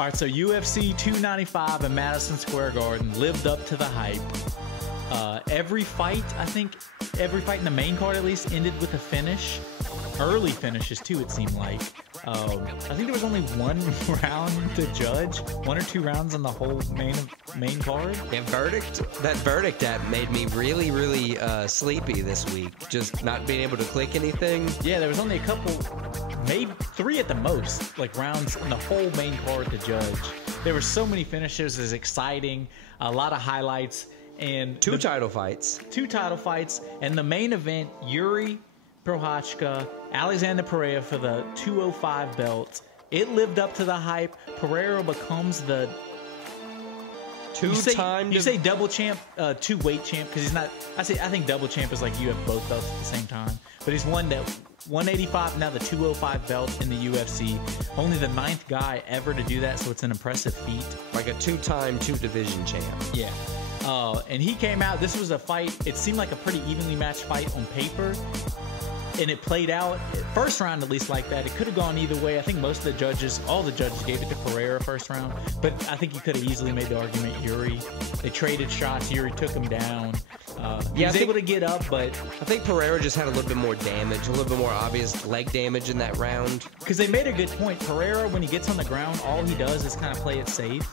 All right, so UFC 295 in Madison Square Garden lived up to the hype. Every fight in the main card at least ended with a finish. Early finishes too, it seemed like. I think there was only one round to judge, 1 or 2 rounds on the whole main card. Yeah, that verdict app made me really, really sleepy this week. Just not being able to click anything. Yeah, there was only a couple, maybe 3 at the most, like rounds in the whole main card to judge. There were so many finishes, it was exciting, a lot of highlights, and two title fights, and the main event, Jiri, Prochazka, Alexander Pereira for the 205 belt. It lived up to the hype. Pereira becomes the two-time. You say double champ, 2-weight champ, because he's not. I think double champ is like you have both belts at the same time. But he's won that 185, now the 205 belt in the UFC. Only the 9th guy ever to do that, so it's an impressive feat. Like a 2-time, 2-division champ. Yeah. And he came out. This was a fight. It seemed like a pretty evenly matched fight on paper. And it played out, first round at least like that. It could have gone either way. I think all the judges gave it to Pereira first round. But I think you could have easily made the argument Jiri. They traded shots. Jiri took him down. He was able to get up, but I think Pereira just had a little bit more damage, a little bit more obvious leg damage in that round. Because they made a good point. Pereira, when he gets on the ground, all he does is kind of play it safe.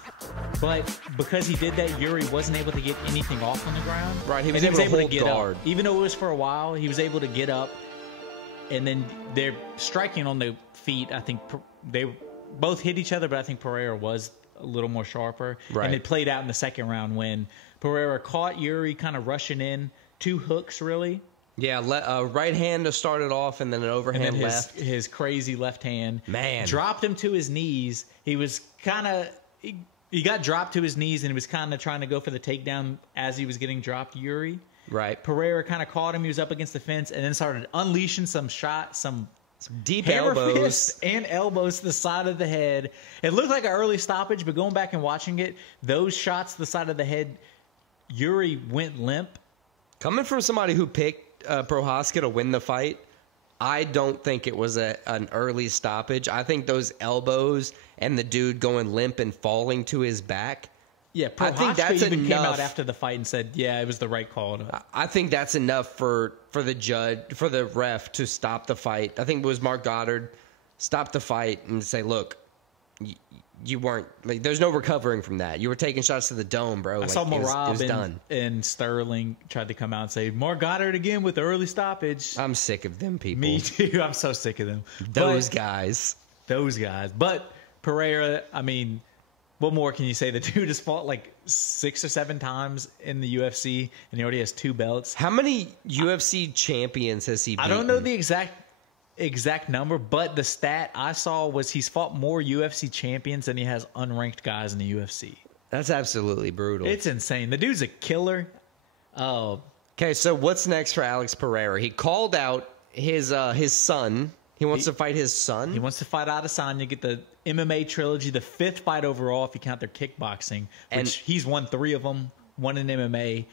But because he did that, Jiri wasn't able to get anything off on the ground. Right, he was able to hold get guard. Up. Even though it was for a while, he was able to get up. And then they're striking on the feet. I think they both hit each other, but I think Pereira was a little more sharper. Right. And it played out in the second round when Pereira caught Jiri kind of rushing in. 2 hooks, really. Yeah, right hand to start it off, and then an overhand and then left. His crazy left hand. Man. Dropped him to his knees. He was kind of... He got dropped to his knees, and he was kind of trying to go for the takedown as he was getting dropped, Jiri. Right. Pereira kind of caught him. He was up against the fence and then started unleashing some shots, some deep elbows. fists And elbows to the side of the head. It looked like an early stoppage, but going back and watching it, those shots to the side of the head, Jiri went limp. Coming from somebody who picked Prochazka to win the fight, I don't think it was an early stoppage. I think those elbows and the dude going limp and falling to his back. Yeah, I think that's even enough. Came out after the fight and said, "Yeah, it was the right call." I think that's enough for the ref to stop the fight. I think it was Mark Goddard stop the fight and say, "Look, you weren't like. There's no recovering from that. You were taking shots to the dome, bro." I saw Marab done. And Sterling tried to come out and say, "Mark Goddard again with the early stoppage." I'm sick of them people. Me too. I'm so sick of them. Those guys. But Pereira, I mean. What more can you say? The dude has fought like 6 or 7 times in the UFC, and he already has 2 belts. How many UFC champions has he beaten? I don't know the exact number, but the stat I saw was he's fought more UFC champions than he has unranked guys in the UFC. That's absolutely brutal. It's insane. The dude's a killer. Okay, so what's next for Alex Pereira? He called out his son. He wants to fight his son? He wants to fight Adesanya, get the MMA trilogy, the 5th fight overall if you count their kickboxing, which he's won 3 of them, 1 in MMA.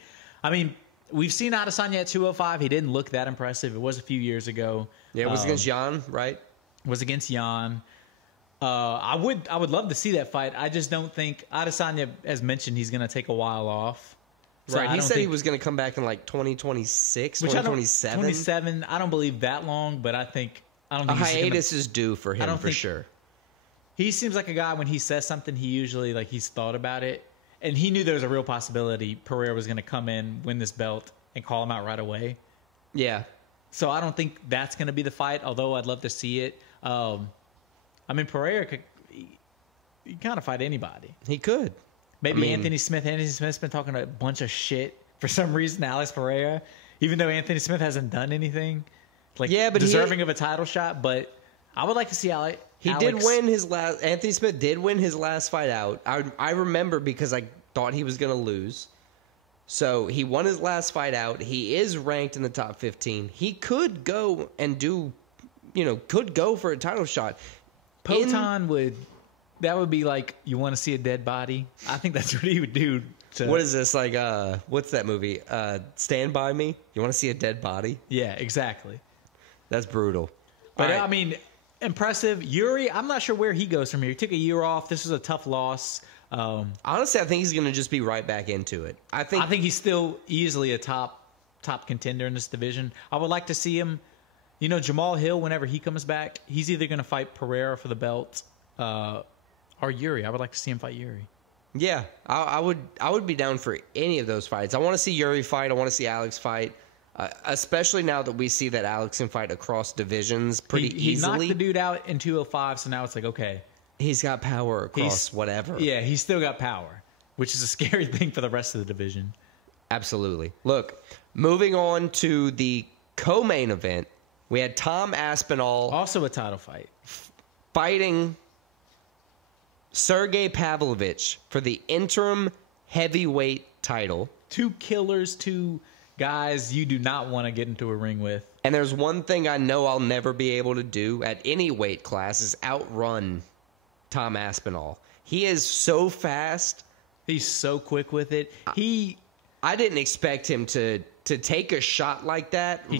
I mean, we've seen Adesanya at 205. He didn't look that impressive. It was a few years ago. Yeah, it was against Jan, right? Was against Jan. I would love to see that fight. I just don't think Adesanya, as mentioned, he's going to take a while off. So right, he said he was going to come back in like 2026, 2027. 27. I don't believe that long, but I think a hiatus is due for him for sure. He seems like a guy when he says something, he usually he's thought about it, and he knew there was a real possibility Pereira was going to come in, win this belt, and call him out right away. Yeah. So I don't think that's going to be the fight, although I'd love to see it. I mean, Pereira could kind of fight anybody. He could. Maybe Anthony Smith. Anthony Smith's been talking a bunch of shit for some reason. Alex Pereira, even though Anthony Smith hasn't done anything. But deserving of a title shot, but I would like to see Alex. He did win his last. Anthony Smith did win his last fight out. I remember because I thought he was going to lose. So he won his last fight out. He is ranked in the top 15. He could go and could go for a title shot. Poton would be like, you want to see a dead body? I think that's what he would do. What is this like? What's that movie? Stand By Me. You want to see a dead body? Yeah, exactly. That's brutal. But I mean, impressive. Jiri, I'm not sure where he goes from here. He took a year off. This was a tough loss. Honestly, I think he's going to just be right back into it. I think he's still easily a top contender in this division. I would like to see him. You know, Jamal Hill, whenever he comes back, he's either going to fight Pereira for the belt or Jiri. I would like to see him fight Jiri. Yeah, I would be down for any of those fights. I want to see Jiri fight. I want to see Alex fight, especially now that we see that Alex can fight across divisions pretty easily. He knocked the dude out in 205, so now it's like, okay. He's got power across whatever. Yeah, he's still got power, which is a scary thing for the rest of the division. Absolutely. Look, moving on to the co-main event, we had Tom Aspinall. Also a title fight. Fighting Sergei Pavlovich for the interim heavyweight title. Two killers, two guys you do not want to get into a ring with. And there's one thing I know I'll never be able to do at any weight class is outrun Tom Aspinall. He is so fast. He's so quick with it. I didn't expect him to take a shot like that. He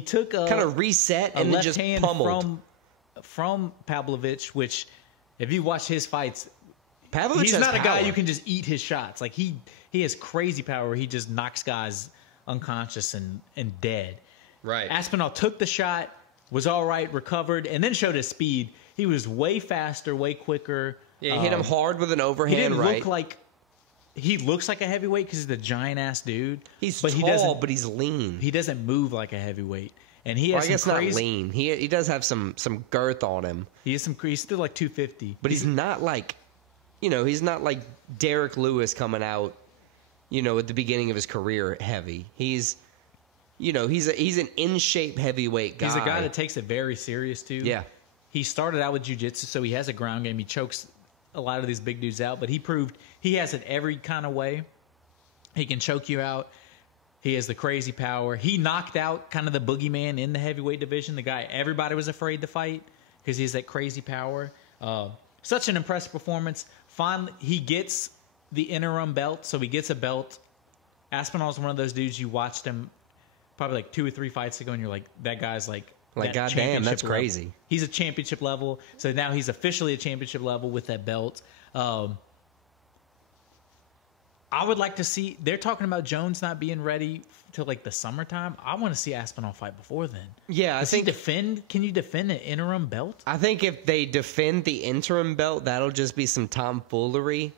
took a kind of reset and then just pummeled from Pavlovich, which if you watch his fights, Pavlovich he's not has a guy power. you can just eat his shots. Like he has crazy power. He just knocks guys unconscious and dead. Right. Aspinall took the shot, was all right, recovered, and then showed his speed. He was way faster, way quicker. Yeah, he hit him hard with an overhand. He didn't right. look like. He looks like a heavyweight because he's a giant ass dude. He's tall, but he's lean. He doesn't move like a heavyweight, and he has. I guess not lean. He does have some girth on him. He's still like 250, but he's not like, he's not like Derek Lewis coming out, at the beginning of his career heavy. He's an in shape heavyweight guy. He's a guy that takes it very serious too. Yeah, he started out with jiu-jitsu, so he has a ground game. He chokes a lot of these big dudes out, but he proved he has it every kind of way. He can choke you out. He has the crazy power. He knocked out kind of the boogeyman in the heavyweight division, the guy everybody was afraid to fight because he has that crazy power. Such an impressive performance. Finally, he gets the interim belt, so he gets a belt. Aspinall's one of those dudes you watched him probably like 2 or 3 fights ago, and you're like, that guy's like goddamn, that's level. crazy. He's a championship level, so now he's officially a championship level with that belt. I would like to see. They're talking about Jones not being ready till like the summertime. I want to see Aspinall fight before then. Yeah, I think Can you defend an interim belt? I think if they defend the interim belt, that'll just be some tomfoolery.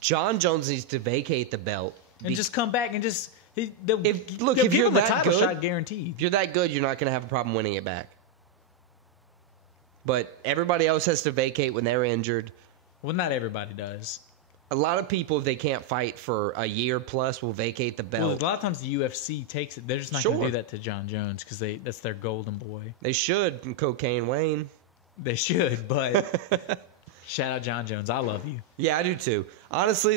John Jones needs to vacate the belt and just come back and just. If you're that title good, shot guaranteed. If you're that good, you're not going to have a problem winning it back. But everybody else has to vacate when they're injured. Well, not everybody does. A lot of people, if they can't fight for a year plus, will vacate the belt. Well, a lot of times the UFC takes it. They're just not going to do that to John Jones because that's their golden boy. They should. Cocaine Wayne. They should, but shout out John Jones. I love you. Yeah, I do too. Honestly,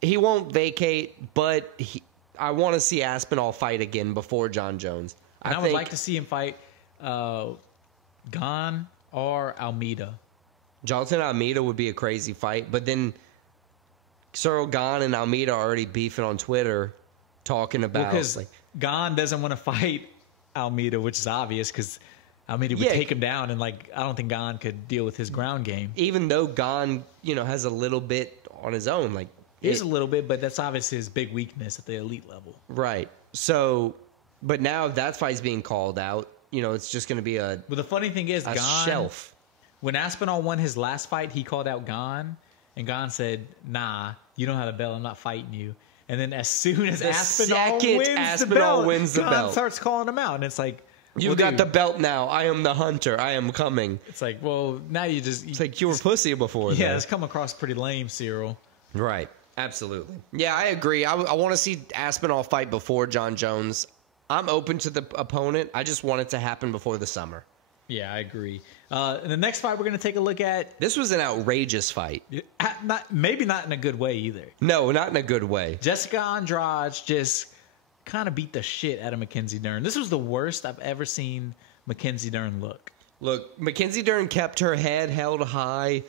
he won't vacate, but I want to see Aspinall fight again before John Jones. I would like to see him fight Gane or Almeida. Jonathan Almeida would be a crazy fight, but then Cyril Gane and Almeida are already beefing on Twitter, talking about because Gane doesn't want to fight Almeida, which is obvious because Almeida would take him down, and I don't think Gane could deal with his ground game. Even though Gane, has a little bit on his own, He is a little bit, but that's obviously his big weakness at the elite level. Right. So, but now that fight's being called out. It's just going to be a. Well, the funny thing is, Gane, shelf. When Aspinall won his last fight, he called out Gane, and Gane said, "Nah, you don't have a belt. I'm not fighting you." And then as soon as Aspinall wins the belt, Gane starts calling him out, and it's like, "You got the belt now. I am the hunter. I am coming." It's like, well, now you just. It's like you were pussy before. Yeah, it's come across pretty lame, Cyril. Right. Absolutely. Yeah, I agree. I want to see Aspinall fight before John Jones. I'm open to the opponent. I just want it to happen before the summer. Yeah, I agree. The next fight we're going to take a look at. This was an outrageous fight. Maybe not in a good way either. No, not in a good way. Jessica Andrade just kind of beat the shit out of Mackenzie Dern. This was the worst I've ever seen Mackenzie Dern look. Look, Mackenzie Dern kept her head held high.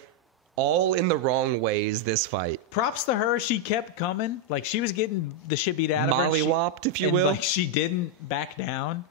All in the wrong ways this fight. Props to her. She kept coming. She was getting the shit beat out of her. Mollywopped, if you will. She didn't back down.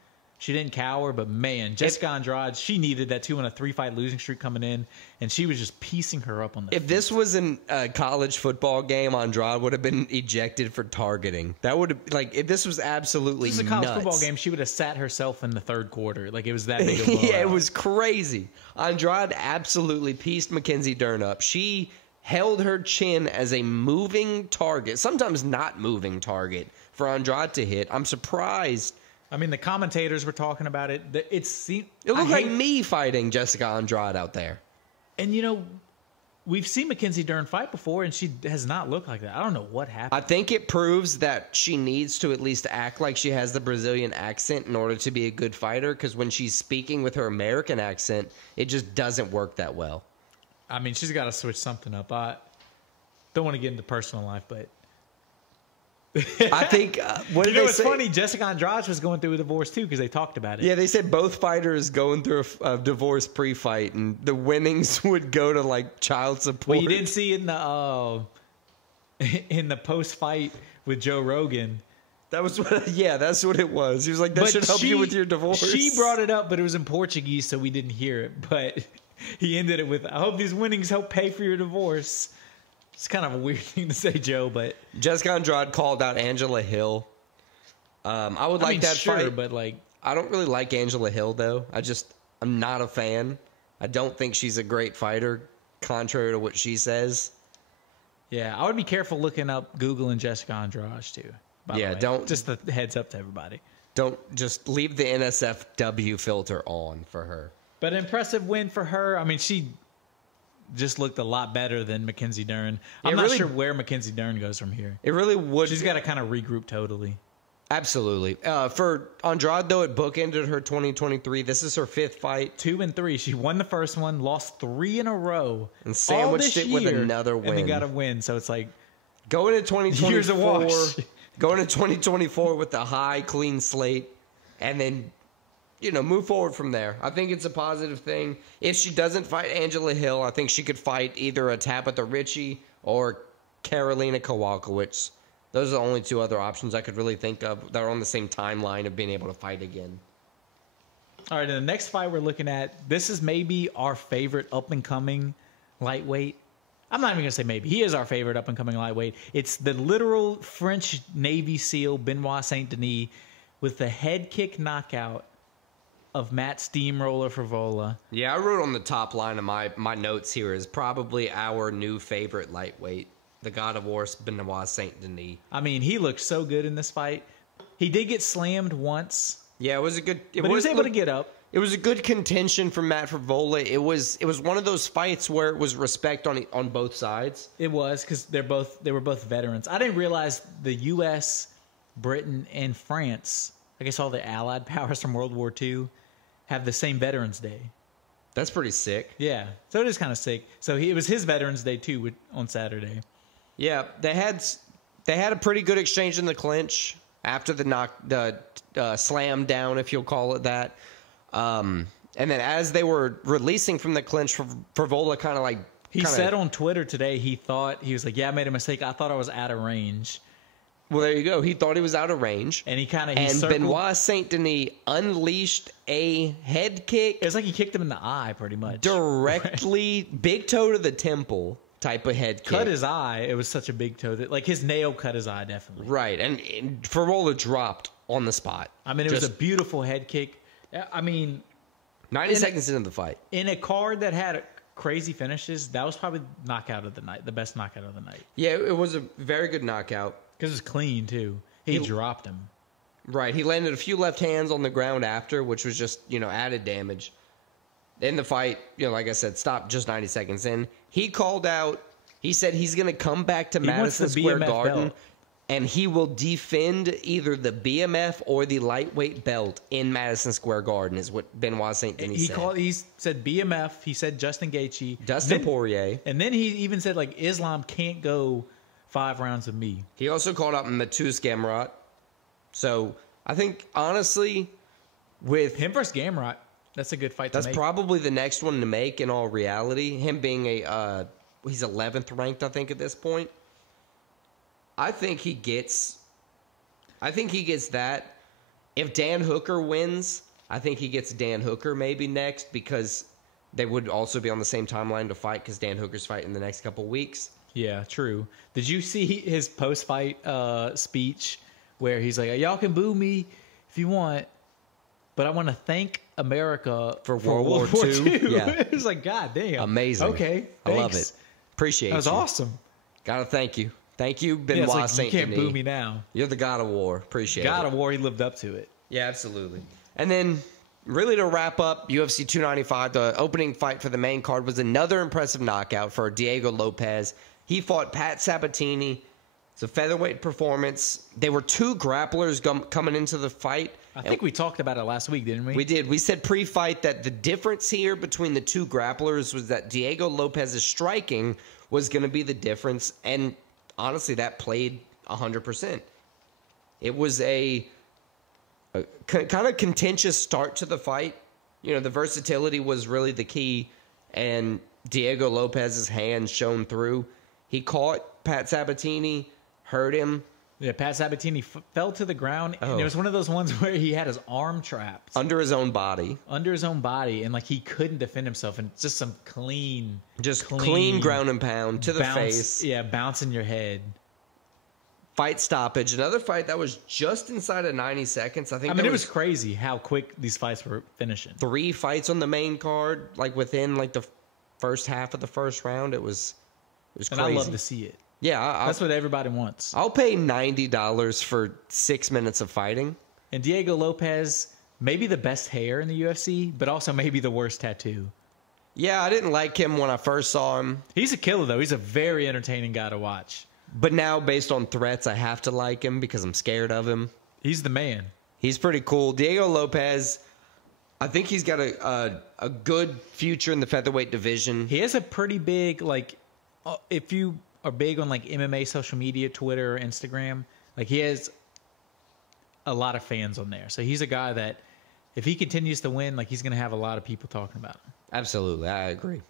She didn't cower, but man, Jessica Andrade, she needed that too on a 3-fight losing streak coming in, and she was just piecing her up on the If this was a college football game, Andrade would have been ejected for targeting. That would have, like, if this was absolutely nuts. If this was a college football game, she would have sat herself in the third quarter. Like, it was that big of a blowout. Yeah, it was crazy. Andrade absolutely pieced Mackenzie Dern up. She held her chin as a moving target, sometimes not moving target, for Andrade to hit. I'm surprised. I mean, the commentators were talking about it. It looked like me fighting Jessica Andrade out there. And, you know, we've seen Mackenzie Dern fight before, and she has not looked like that. I don't know what happened. I think it proves that she needs to at least act like she has the Brazilian accent in order to be a good fighter, because when she's speaking with her American accent, it just doesn't work that well. I mean, she's got to switch something up. I don't want to get into personal life, but... I think what's funny? Jessica Andrade was going through a divorce too because they talked about it. Yeah, they said both fighters going through a divorce pre-fight, and the winnings would go to like child support. Well, you didn't see in the post-fight with Joe Rogan. That's what it was. He was like, "That should help you with your divorce." She brought it up, but it was in Portuguese, so we didn't hear it. But he ended it with, "I hope these winnings help pay for your divorce." It's kind of a weird thing to say, Joe, but... Jessica Andrade called out Angela Hill. I would like that fight. But like... I don't really like Angela Hill, though. I'm not a fan. I don't think she's a great fighter, contrary to what she says. Yeah, I would be careful looking up Googling Jessica Andrade, too. Yeah, don't... Just a heads up to everybody. Don't just leave the NSFW filter on for her. But an impressive win for her. I mean, she... just looked a lot better than Mackenzie Dern. I'm not sure where Mackenzie Dern goes from here. It really would. She's got to kind of regroup totally. Absolutely. For Andrade, though, it bookended her 2023. This is her 5th fight. 2-3. She won the first one, lost 3 in a row. And sandwiched it with another win. And then got a win. So it's like... Going into 2024... Years of wash. Going into 2024 with a high, clean slate. And then... move forward from there. I think it's a positive thing. If she doesn't fight Angela Hill, I think she could fight either a Tabitha Ritchie or Karolina Kowalkiewicz. Those are the only 2 other options I could really think of that are on the same timeline of being able to fight again. All right, and the next fight we're looking at, this is maybe our favorite up-and-coming lightweight. I'm not even going to say maybe. He is our favorite up-and-coming lightweight. It's the literal French Navy SEAL, Benoit Saint-Denis, with the head kick knockout of Matt Steamroller Frevola. Yeah, I wrote on the top line of my notes here is probably our new favorite lightweight, the God of War, Benoit Saint-Denis. I mean, he looked so good in this fight. He did get slammed once. Yeah, it was a good... But he was able to get up. It was a good contention for Matt Frevola. It was one of those fights where it was respect on both sides. It was, because they were both veterans. I didn't realize the U.S., Britain, and France, I guess all the Allied powers from World War II, have the same Veterans Day. That's pretty sick. Yeah, so it is kind of sick. So it was his Veterans Day too on Saturday. Yeah, they had a pretty good exchange in the clinch after the slam down, if you'll call it that. And then as they were releasing from the clinch, Frevola kind of like he said on Twitter today he was like, "Yeah, I made a mistake. I thought I was out of range." Well, there you go. He thought he was out of range. And Benoit Saint-Denis unleashed a head kick. It was like he kicked him in the eye, pretty much. Directly, big toe to the temple type of head kick. Cut his eye. It was such a big toe. Like, his nail cut his eye, definitely. Right. And Frevola dropped on the spot. I mean, it was a beautiful head kick. I mean... 90 seconds into the fight. In a card that had crazy finishes, that was probably knockout of the night. The best knockout of the night. Yeah, it was a very good knockout. Because it was clean, too. He dropped him. Right. He landed a few left hands on the ground after, which was just, added damage. In the fight, like I said, stopped just 90 seconds in. He called out, he said he's going to come back to Madison Square Garden, and he will defend either the BMF or the lightweight belt in Madison Square Garden, is what Benoit Saint-Denis said. He said BMF, he said Justin Gaethje. Dustin Poirier. And then he even said, Islam can't go 5 rounds of me. He also called out Matus Gamrot. So, I think, honestly, with... him versus Gamrot, that's a good fight to make. That's probably the next one to make in all reality. Him being he's 11th ranked, I think, at this point. I think he gets that. If Dan Hooker wins, I think he gets Dan Hooker maybe next because they would also be on the same timeline to fight because Dan Hooker's fighting the next couple weeks. Yeah, true. Did you see his post-fight speech where he's like, y'all can boo me if you want, but I want to thank America for World War II. Yeah. It was like, God damn. Amazing. Okay, thanks. I love it. Appreciate it. That was awesome. Gotta thank you. Thank you, Benoit like, Saint you can't Denis. boo me now. You're the God of War. Appreciate it. God of War, he lived up to it. Yeah, absolutely. And then, really to wrap up, UFC 295, the opening fight for the main card was another impressive knockout for Diego Lopes. He fought Pat Sabatini. It's a featherweight performance. There were two grapplers coming into the fight. I think we talked about it last week, didn't we? We did. We said pre-fight that the difference here between the two grapplers was that Diego Lopes' striking was going to be the difference, and honestly, that played 100%. It was a kind of contentious start to the fight. You know, the versatility was really the key, and Diego Lopes' hands shone through. He caught Pat Sabatini, hurt him. Yeah, Pat Sabatini fell to the ground, and it was one of those ones where he had his arm trapped. Under his own body. And like he couldn't defend himself, and just some clean ground and pound to the face. Yeah, bouncing your head. Fight stoppage. Another fight that was just inside of 90 seconds. I mean, it was crazy how quick these fights were finishing. 3 fights on the main card, like within like the first half of the first round. It was crazy. And I love to see it. Yeah, that's what everybody wants. I'll pay $90 for 6 minutes of fighting. And Diego Lopes, maybe the best hair in the UFC, but also maybe the worst tattoo. Yeah, I didn't like him when I first saw him. He's a killer, though. He's a very entertaining guy to watch. But now, based on threats, I have to like him because I'm scared of him. He's the man. He's pretty cool. Diego Lopes, I think he's got a good future in the featherweight division. He has a pretty big, like, if you are big on like MMA social media, Twitter, Instagram, like he has a lot of fans on there. So he's a guy that if he continues to win, like he's going to have a lot of people talking about him. Absolutely. I agree.